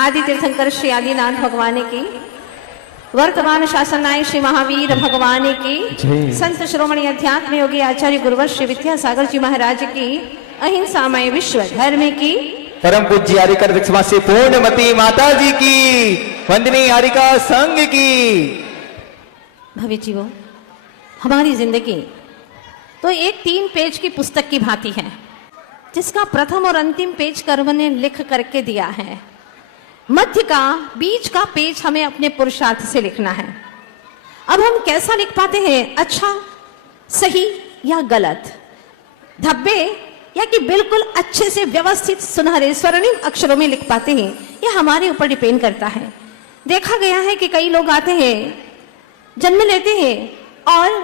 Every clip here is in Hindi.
आदि तीर्थंकर श्री आदिनाथ भगवान की, वर्तमान शासन नायक श्री महावीर भगवान की, संत श्रोमणी अध्यात्म योगी आचार्य गुरुवर श्री विद्यासागर जी महाराज की, अहिंसामय विश्व धर्म की, परम पूज्य हरिका वृक्षवासी पूर्णमती माता जी की, वंदनीय हरिका संघ की। भव्य जीवो, हमारी जिंदगी तो एक 3 पेज की पुस्तक की भांति है, जिसका प्रथम और अंतिम पेज कर्म ने लिख करके दिया है। मध्य का, बीच का पेज हमें अपने पुरुषार्थ से लिखना है। अब हम कैसा लिख पाते हैं, अच्छा, सही या गलत, धब्बे या कि बिल्कुल अच्छे से व्यवस्थित सुनहरे स्वर्णिम अक्षरों में लिख पाते हैं, यह हमारे ऊपर डिपेंड करता है। देखा गया है कि कई लोग आते हैं, जन्म लेते हैं और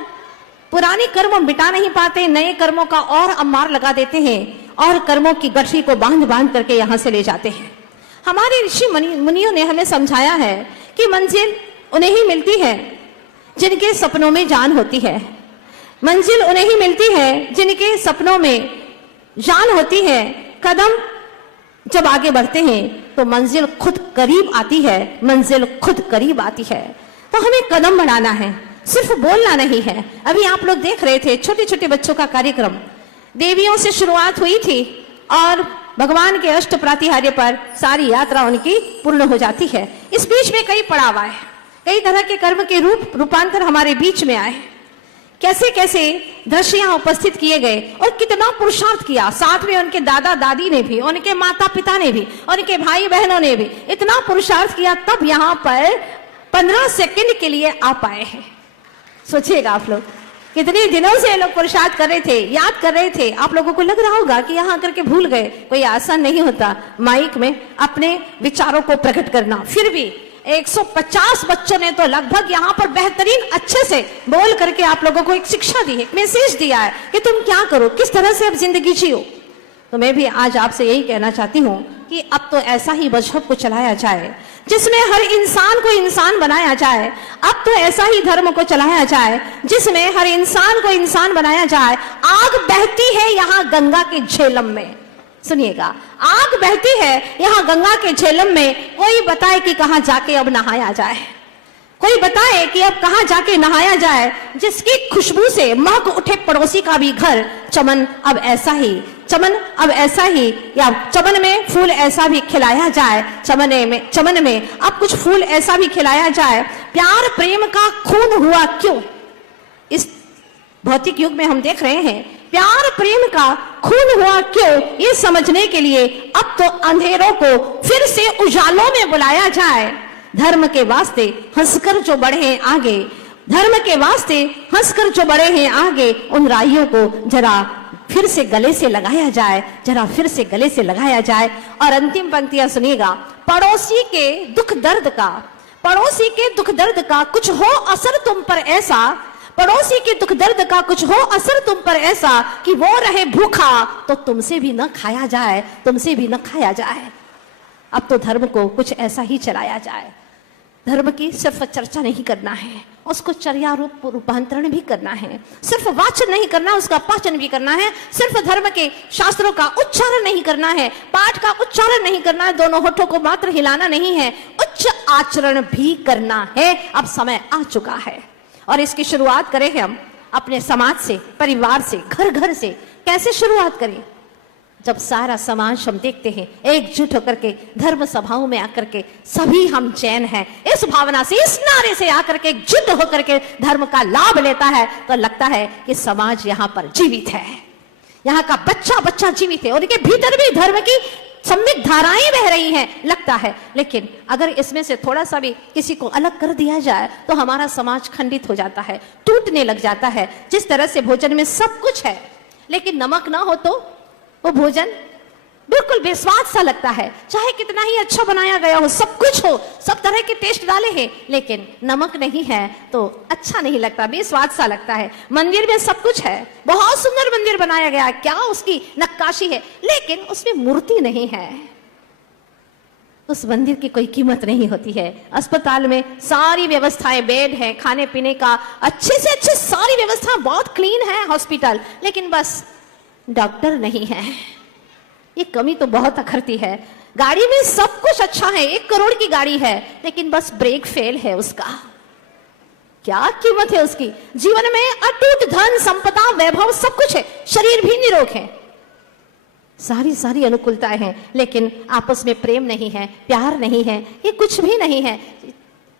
पुराने कर्म मिटा नहीं पाते, नए कर्मों का और अमार लगा देते हैं और कर्मों की गठरी को बांध बांध करके यहां से ले जाते हैं। हमारे ऋषि मुनियों ने हमें समझाया है कि मंजिल उन्हें ही मिलती है जिनके सपनों में जान होती है। मंजिल उन्हें ही मिलती है जिनके सपनों में जान होती है। कदम जब आगे बढ़ते हैं तो मंजिल खुद करीब आती है, मंजिल खुद करीब आती है। तो हमें कदम बढ़ाना है, सिर्फ बोलना नहीं है। अभी आप लोग देख रहे थे छोटे छोटे बच्चों का कार्यक्रम, देवियों से शुरुआत हुई थी और भगवान के अष्ट प्रातिहार्य पर सारी यात्रा उनकी पूर्ण हो जाती है। इस बीच में कई पड़ाव आए, कई तरह के कर्म के रूपांतर हमारे बीच में आए, कैसे कैसे दृश्य यहाँ उपस्थित किए गए और कितना पुरुषार्थ किया। साथ में उनके दादा दादी ने भी, उनके माता पिता ने भी, उनके भाई बहनों ने भी इतना पुरुषार्थ किया, तब यहाँ पर 15 सेकंड के लिए आ पाए हैं। सोचिएगा आप लोग, कितने दिनों से लोग पुरुषार्थ कर रहे थे, याद कर रहे थे। आप लोगों को लग रहा होगा कि यहाँ आकर के भूल गए, कोई आसान नहीं होता माइक में अपने विचारों को प्रकट करना। फिर भी 150 बच्चों ने तो लगभग यहाँ पर बेहतरीन अच्छे से बोल करके आप लोगों को एक शिक्षा दी है, एक मैसेज दिया है कि तुम क्या करो, किस तरह से अब जिंदगी जियो। तो मैं भी आज आपसे यही कहना चाहती हूँ कि अब तो ऐसा ही मजहब को चलाया जाए जिसमें हर इंसान को इंसान बनाया जाए। अब तो ऐसा ही धर्म को चलाया जाए जिसमें हर इंसान को इंसान बनाया जाए। आग बहती है यहाँ गंगा के झेलम में, सुनिएगा, आग बहती है यहाँ गंगा के झेलम में। कोई बताए कि कहाँ जाके अब नहाया जाए, कोई बताए कि अब कहाँ जाके नहाया जाए, जिसकी खुशबू से महक उठे पड़ोसी का भी घर। चमन अब ऐसा ही, चमन अब ऐसा ही, या चमन में फूल ऐसा भी खिलाया जाए, चमन में अब कुछ फूल ऐसा भी खिलाया जाए। प्यार प्रेम का खून हुआ क्यों? इस भौतिक युग में हम देख रहे हैं प्यार प्रेम का खून हुआ क्यों, ये समझने के लिए अब तो अंधेरों को फिर से उजालों में बुलाया जाए। धर्म के वास्ते हंसकर जो बढ़े हैं आगे, धर्म के वास्ते हंसकर जो बढ़े हैं आगे, उन राहियों को जरा फिर से गले से लगाया जाए, जरा फिर से गले से लगाया जाए। और अंतिम पंक्तियां सुनिएगा, पड़ोसी के दुख दर्द का, पड़ोसी के दुख दर्द का कुछ हो असर तुम पर ऐसा, पड़ोसी के दुख दर्द का कुछ हो असर तुम पर ऐसा कि वो रहे भूखा तो तुमसे भी न खाया जाए, तुमसे भी न खाया जाए। अब तो धर्म को कुछ ऐसा ही चलाया जाए। धर्म की सिर्फ चर्चा नहीं करना है, उसको चर्या रूपांतरण भी करना है। सिर्फ वाचन नहीं करना, उसका पाचन भी करना है। सिर्फ धर्म के शास्त्रों का उच्चारण नहीं करना है, पाठ का उच्चारण नहीं करना है, दोनों होठों को मात्र हिलाना नहीं है, उच्च आचरण भी करना है। अब समय आ चुका है और इसकी शुरुआत करें हम अपने समाज से, परिवार से, घर घर से। कैसे शुरुआत करें? जब सारा समाज हम देखते हैं एकजुट होकर के धर्म सभाओं में आकर के सभी हम चैन हैं, इस भावना से, इस नारे से आकर के एकजुट होकर के धर्म का लाभ लेता है, तो लगता है कि समाज यहाँ पर जीवित है, यहाँ का बच्चा बच्चा जीवित है और इनके भीतर भी धर्म की सम्यक धाराएं बह रही हैं, लगता है। लेकिन अगर इसमें से थोड़ा सा भी किसी को अलग कर दिया जाए तो हमारा समाज खंडित हो जाता है, टूटने लग जाता है। जिस तरह से भोजन में सब कुछ है लेकिन नमक ना हो तो वो भोजन बिल्कुल बेस्वाद सा लगता है। चाहे कितना ही अच्छा बनाया गया हो, सब कुछ हो, सब तरह के टेस्ट डाले हैं, लेकिन नमक नहीं है तो अच्छा नहीं लगता, बेस्वाद सा लगता है। मंदिर में सब कुछ है, बहुत सुंदर मंदिर बनाया गया, क्या उसकी नक्काशी है, लेकिन उसमें मूर्ति नहीं है, उस मंदिर की कोई कीमत नहीं होती है। अस्पताल में सारी व्यवस्थाएं, बेड है, खाने पीने का अच्छे से अच्छे सारी व्यवस्था, बहुत क्लीन है हॉस्पिटल, लेकिन बस डॉक्टर नहीं है। ये कमी तो बहुत अखरती है। गाड़ी में सब कुछ अच्छा है, 1 करोड़ की गाड़ी है, लेकिन बस ब्रेक फेल है उसका। क्या कीमत है उसकी? जीवन में अटूट धन संपदा वैभव सब कुछ है, शरीर भी निरोग है, सारी अनुकूलताएं हैं, लेकिन आपस में प्रेम नहीं है, प्यार नहीं है, ये कुछ भी नहीं है।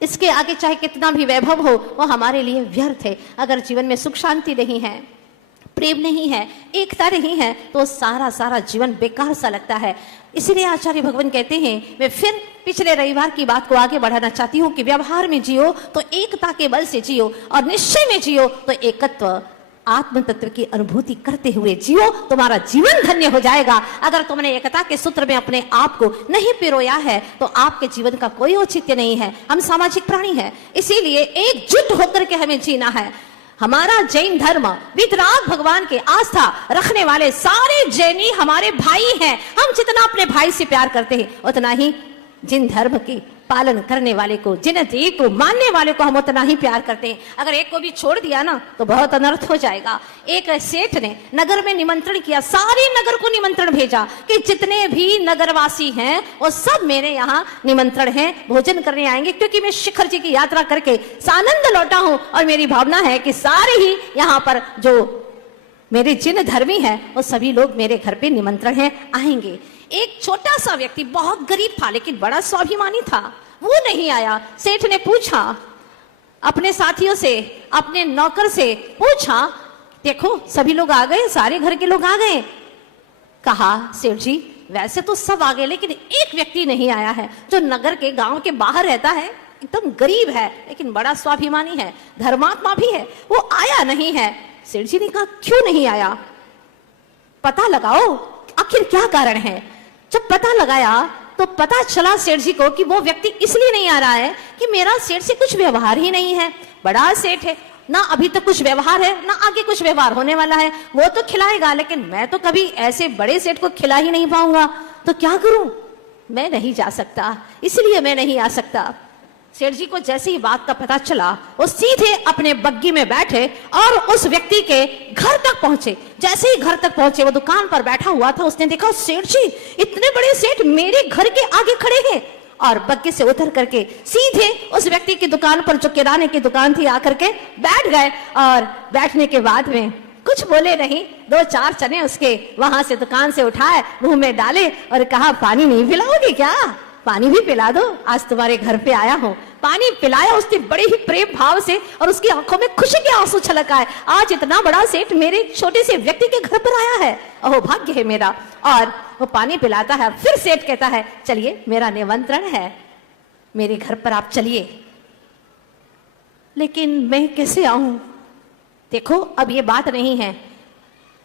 इसके आगे चाहे कितना भी वैभव हो, वो हमारे लिए व्यर्थ है। अगर जीवन में सुख शांति नहीं है, प्रेम नहीं है, एकता नहीं है, तो सारा जीवन बेकार सा लगता है। इसीलिए आचार्य भगवान कहते हैं, मैं फिर पिछले रविवार की बात को आगे बढ़ाना चाहती हूँ कि व्यवहार में जियो तो एकता के बल से जियो, और निश्चय में जियो तो एकत्व आत्म तत्व की अनुभूति करते हुए जियो, तुम्हारा जीवन धन्य हो जाएगा। अगर तुमने एकता के सूत्र में अपने आप को नहीं पिरोया है तो आपके जीवन का कोई औचित्य नहीं है। हम सामाजिक प्राणी हैं, इसीलिए एकजुट होकर के हमें जीना है। हमारा जैन धर्म वितराग भगवान के आस्था रखने वाले सारे जैनी हमारे भाई हैं। हम जितना अपने भाई से प्यार करते हैं, उतना ही जिन धर्म की पालन करने वाले को, जिन देव को मानने वाले को हम उतना ही प्यार करते हैं। अगर एक को भी छोड़ दिया ना तो बहुत अनर्थ हो जाएगा। एक सेठ ने नगर में निमंत्रण किया, सारे नगर को निमंत्रण भेजा कि जितने भी नगरवासी हैं वो सब मेरे यहाँ निमंत्रण है, भोजन करने आएंगे, क्योंकि मैं शिखर जी की यात्रा करके सानंद लौटा हूं और मेरी भावना है कि सारे ही यहाँ पर जो मेरे जिन धर्मी हैं वो सभी लोग मेरे घर पे निमंत्रण है आएंगे। एक छोटा सा व्यक्ति बहुत गरीब था लेकिन बड़ा स्वाभिमानी था, वो नहीं आया। सेठ ने पूछा अपने साथियों से, अपने नौकर से पूछा, देखो सभी लोग आ गए, सारे घर के लोग आ गए। कहा सेठ जी वैसे तो सब आ गए, लेकिन एक व्यक्ति नहीं आया है जो नगर के गांव के बाहर रहता है, एकदम गरीब है लेकिन बड़ा स्वाभिमानी है, धर्मात्मा भी है, वो आया नहीं है। सेठ जी ने कहा क्यों नहीं आया, पता लगाओ आखिर क्या कारण है। जब पता लगाया तो पता चला सेठ जी को कि वो व्यक्ति इसलिए नहीं आ रहा है कि मेरा सेठ से कुछ व्यवहार ही नहीं है। बड़ा सेठ है ना, अभी तक कुछ व्यवहार है ना आगे कुछ व्यवहार होने वाला है। वो तो खिलाएगा लेकिन मैं तो कभी ऐसे बड़े सेठ को खिला ही नहीं पाऊंगा, तो क्या करूं, मैं नहीं जा सकता, इसलिए मैं नहीं आ सकता। सेठ जी को जैसे ही बात का पता चला वो सीधे अपने बग्गी में बैठे और उस व्यक्ति के घर तक पहुंचे। जैसे ही घर तक पहुंचे, वो दुकान पर बैठा हुआ था, उसने देखा सेठ जी इतने बड़े सेठ मेरे घर के आगे खड़े हैं, और बग्गी से उतर करके सीधे उस व्यक्ति की दुकान पर, जो किराने की दुकान थी, आकर के बैठ गए। और बैठने के बाद में कुछ बोले नहीं, 2-4 चने उसके वहां से दुकान से उठाए, मुंह में डाले और कहा पानी नहीं पिलाओगे क्या, पानी भी पिला दो, आज तुम्हारे घर पे आया हूं। पानी पिलाया उसने बड़े ही प्रेम भाव से, और उसकी आंखों में खुशी के आंसू छलक आए। आज इतना बड़ा सेठ मेरे छोटे से व्यक्ति के घर पर आया है, अहो भाग्य है मेरा। और वो पानी पिलाता है, फिर सेठ कहता है चलिए मेरा निमंत्रण है, मेरे घर पर आप चलिए। लेकिन मैं कैसे आऊं? देखो अब ये बात नहीं है,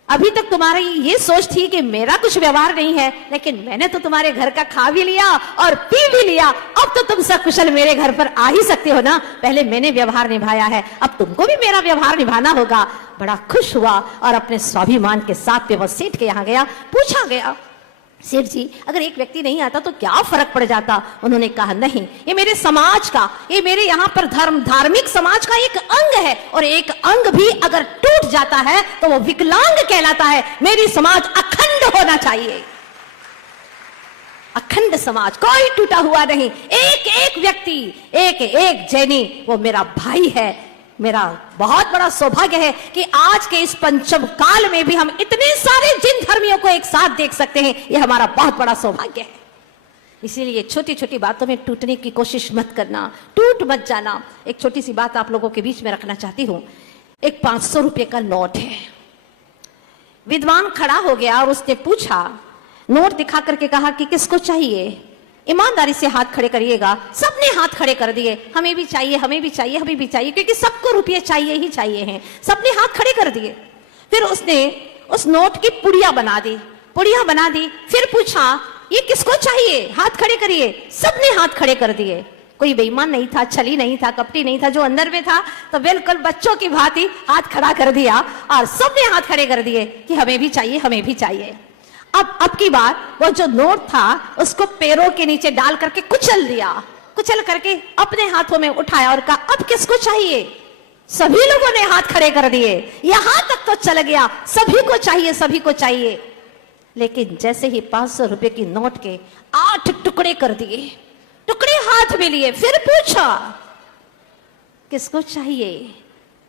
अभी तक तुम्हारी ये सोच थी कि मेरा कुछ व्यवहार नहीं है, लेकिन मैंने तो तुम्हारे घर का खा भी लिया और पी भी लिया, अब तो तुम सकुशल मेरे घर पर आ ही सकते हो ना। पहले मैंने व्यवहार निभाया है, अब तुमको भी मेरा व्यवहार निभाना होगा। बड़ा खुश हुआ और अपने स्वाभिमान के साथ वो सेठ के यहाँ गया। पूछा गया सेठ जी अगर एक व्यक्ति नहीं आता तो क्या फर्क पड़ जाता? उन्होंने कहा नहीं, ये मेरे समाज का, ये मेरे यहाँ पर धार्मिक समाज का एक अंग है, और एक अंग भी अगर टूट जाता है तो वो विकलांग कहलाता है। मेरी समाज अखंड होना चाहिए, अखंड समाज, कोई टूटा हुआ नहीं। एक एक व्यक्ति, एक एक जैनी वो मेरा भाई है। मेरा बहुत बड़ा सौभाग्य है कि आज के इस पंचम काल में भी हम इतने सारे जिन धर्मियों को एक साथ देख सकते हैं, ये हमारा बहुत बड़ा सौभाग्य है। इसीलिए छोटी छोटी बातों में टूटने की कोशिश मत करना, टूट मत जाना। एक छोटी सी बात आप लोगों के बीच में रखना चाहती हूं। एक 500 रुपए का नोट है, विद्वान खड़ा हो गया और उसने पूछा, नोट दिखा करके कहा कि किसको चाहिए? ईमानदारी से हाथ खड़े करिएगा। सबने हाथ खड़े कर दिए, हमें भी चाहिए, हमें भी चाहिए, हमें भी चाहिए, क्योंकि सबको रुपये चाहिए ही चाहिए हैं। सबने हाथ खड़े कर दिए। फिर उसने उस नोट की पुड़िया बना दी, पुड़िया बना दी। फिर पूछा ये किसको चाहिए, हाथ खड़े करिए। सबने हाथ खड़े कर दिए। कोई बेईमान नहीं था, छली नहीं था, कपटी नहीं था, जो अंदर में था तो बिल्कुल बच्चों की भांति हाथ खड़ा कर दिया और सबने हाथ खड़े कर दिए कि हमें भी चाहिए, हमें भी चाहिए। अब की बार वो जो नोट था उसको पैरों के नीचे डाल करके कुचल दिया, कुचल करके अपने हाथों में उठाया और कहा अब किसको चाहिए? सभी लोगों ने हाथ खड़े कर दिए। यहां तक तो चल गया, सभी को चाहिए, सभी को चाहिए। लेकिन जैसे ही 500 रुपए की नोट के 8 टुकड़े कर दिए, टुकड़े हाथ में लिए, फिर पूछा किसको चाहिए,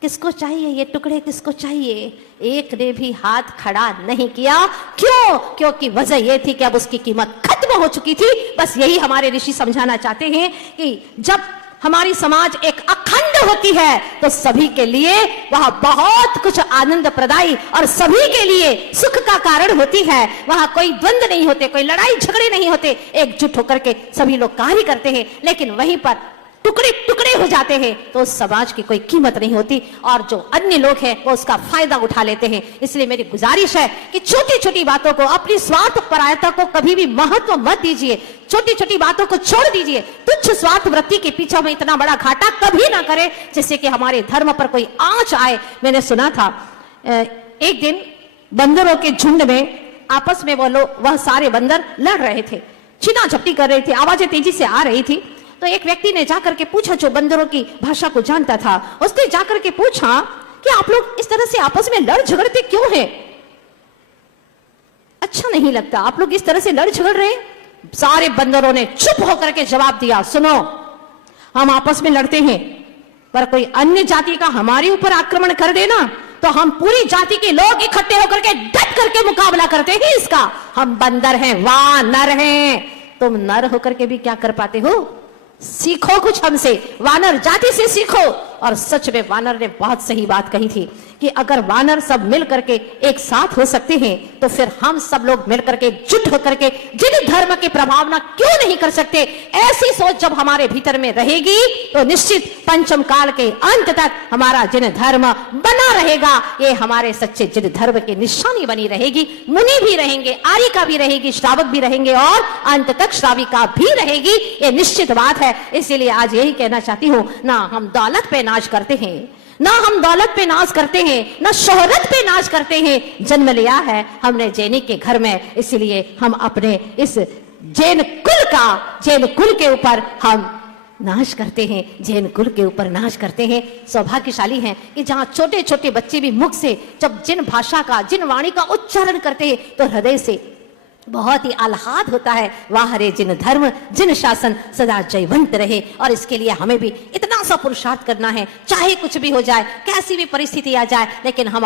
किसको चाहिए ये टुकड़े, किसको चाहिए? एक ने भी हाथ खड़ा नहीं किया। क्यों? क्योंकि वजह यह थी कि अब उसकी कीमत खत्म हो चुकी थी। बस यही हमारे ऋषि समझाना चाहते हैं कि जब हमारी समाज एक अखंड होती है तो सभी के लिए वह बहुत कुछ आनंद प्रदायी और सभी के लिए सुख का कारण होती है। वहां कोई द्वंद्व नहीं होते, कोई लड़ाई झगड़े नहीं होते, एकजुट होकर के सभी लोग कार्य करते हैं। लेकिन वहीं पर टुकड़े टुकड़े हो जाते हैं तो उस समाज की कोई कीमत नहीं होती और जो अन्य लोग हैं वो उसका फायदा उठा लेते हैं। इसलिए मेरी गुजारिश है कि छोटी छोटी बातों को, अपनी स्वार्थ परायणता को कभी भी महत्व मत दीजिए। छोटी छोटी बातों को छोड़ दीजिए। तुच्छ स्वार्थ वृत्ति के पीछे में इतना बड़ा घाटा कभी ना करें जिससे कि हमारे धर्म पर कोई आंच आए। मैंने सुना था एक दिन बंदरों के झुंड में आपस में वह सारे बंदर लड़ रहे थे, छीना झपटी कर रहे थे, आवाजें तेजी से आ रही थी। तो एक व्यक्ति ने जाकर के पूछा, जो बंदरों की भाषा को जानता था, उसने जाकर के पूछा कि आप लोग इस तरह से आपस में लड़ झगड़ते क्यों हैं? अच्छा नहीं लगता, आप लोग इस तरह से लड़ झगड़ रहे हैं? सारे बंदरों ने चुप होकर के जवाब दिया, सुनो, हम आपस में लड़ते हैं, पर कोई अन्य जाति का हमारे ऊपर आक्रमण कर देना तो हम पूरी जाति के लोग इकट्ठे होकर के डट करके मुकाबला करते हैं इसका। हम बंदर हैं, वानर हैं, तुम नर होकर के भी क्या कर पाते हो? सीखो कुछ हमसे, वानर जाति से सीखो। और सच में वानर ने बहुत सही बात कही थी कि अगर वानर सब मिल करके एक साथ हो सकते हैं तो फिर हम सब लोग मिल करके एकजुट होकर के जिन धर्म की प्रभावना क्यों नहीं कर सकते? ऐसी सोच जब हमारे भीतर में रहेगी तो निश्चित पंचम काल के अंत तक हमारा जिन धर्म बना रहेगा। ये हमारे सच्चे जिन धर्म की निशानी बनी रहेगी। मुनि भी रहेंगे, आर्यिका भी रहेगी, श्रावक भी रहेंगे और अंत तक श्राविका भी रहेगी। ये निश्चित बात है। इसीलिए आज यही कहना चाहती हूं, ना हम दौलत पे नाच करते हैं, ना हम दौलत पे नाच करते हैं, ना शोहरत पे नाच करते हैं। जन्म लिया है हमने जैनी के घर में, इसलिए हम अपने इस जैन कुल के ऊपर हम नाच करते हैं, जैन कुल के ऊपर नाच करते हैं। सौभाग्यशाली हैं कि जहां छोटे छोटे बच्चे भी मुख से जब जिन भाषा का, जिन वाणी का उच्चारण करते हैं तो हृदय से बहुत ही आह्लाद होता है। वाह रे जिन धर्म, जिन शासन सदा जयवंत रहे। और इसके लिए हमें भी इतना सा पुरुषार्थ करना है, चाहे कुछ भी हो जाए, कैसी भी परिस्थिति आ जाए, लेकिन हम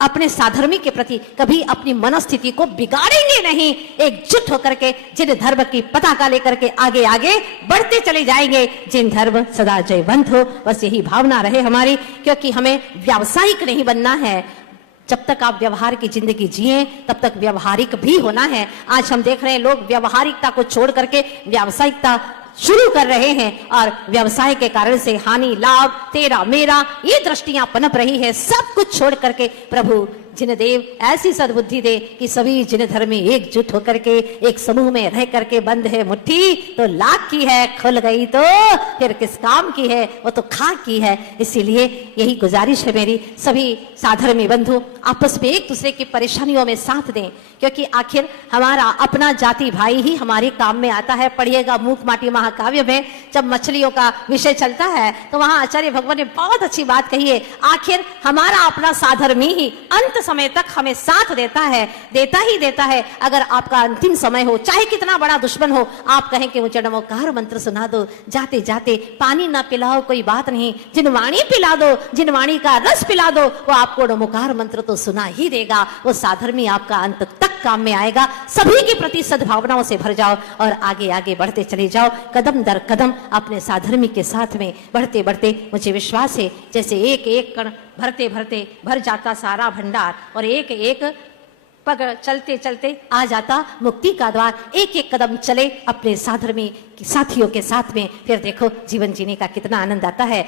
अपने साधर्मी के प्रति कभी अपनी मनस्थिति को बिगाड़ेंगे नहीं। एकजुट होकर के जिन धर्म की पताका लेकर के आगे आगे बढ़ते चले जाएंगे। जिन धर्म सदा जयवंत हो, बस यही भावना रहे हमारी। क्योंकि हमें व्यावसायिक नहीं बनना है। जब तक आप व्यवहार की जिंदगी जिए तब तक व्यवहारिक भी होना है। आज हम देख रहे हैं लोग व्यवहारिकता को छोड़ करके व्यावसायिकता शुरू कर रहे हैं और व्यवसाय के कारण से हानि, लाभ, तेरा मेरा, ये दृष्टियां पनप रही है। सब कुछ छोड़ करके प्रभु जिन देव ऐसी सद्बुद्धि दे कि सभी जिन धर्मी एकजुट होकर के एक समूह में रह करके बंद है मुट्ठी तो लाख की है, खुल गई तो फिर किस काम की है, वो तो खाक की है। इसीलिए यही गुजारिश है मेरी, सभी साधर्मी बंधु आपस में एक दूसरे की परेशानियों में साथ दें। क्योंकि आखिर हमारा अपना जाति भाई ही हमारे काम में आता है। पढ़िएगा मूक माटी महाकाव्य में जब मछलियों का विषय चलता है तो वहां आचार्य भगवान ने बहुत अच्छी बात कही है। आखिर हमारा अपना साधर्मी ही अंत समय तक हमें साथ देता है। अगर आपका अंतिम समय हो, चाहे कितना बड़ा दुश्मन हो, आप कहें कि मुझे नमोकार मंत्र सुना दो, जाते जाते पानी ना पिलाओ कोई बात नहीं, जिन वाणी पिला दो, जिन वाणी का रस पिला दो, वो आपको नमोकार मंत्र तो सुना ही देगा। वो साधर्मी आपका अंत तक काम में आएगा। सभी के प्रति सद्भावनाओं से भर जाओ और आगे आगे बढ़ते चले जाओ, कदम दर कदम अपने साधर्मी के साथ में बढ़ते बढ़ते। मुझे विश्वास है जैसे एक एक कण भरते भरते भर जाता सारा भंडार और एक एक पग चलते चलते आ जाता मुक्ति का द्वार। एक एक कदम चले अपने साधर्मी साथियों के साथ में, फिर देखो जीवन जीने का कितना आनंद आता है।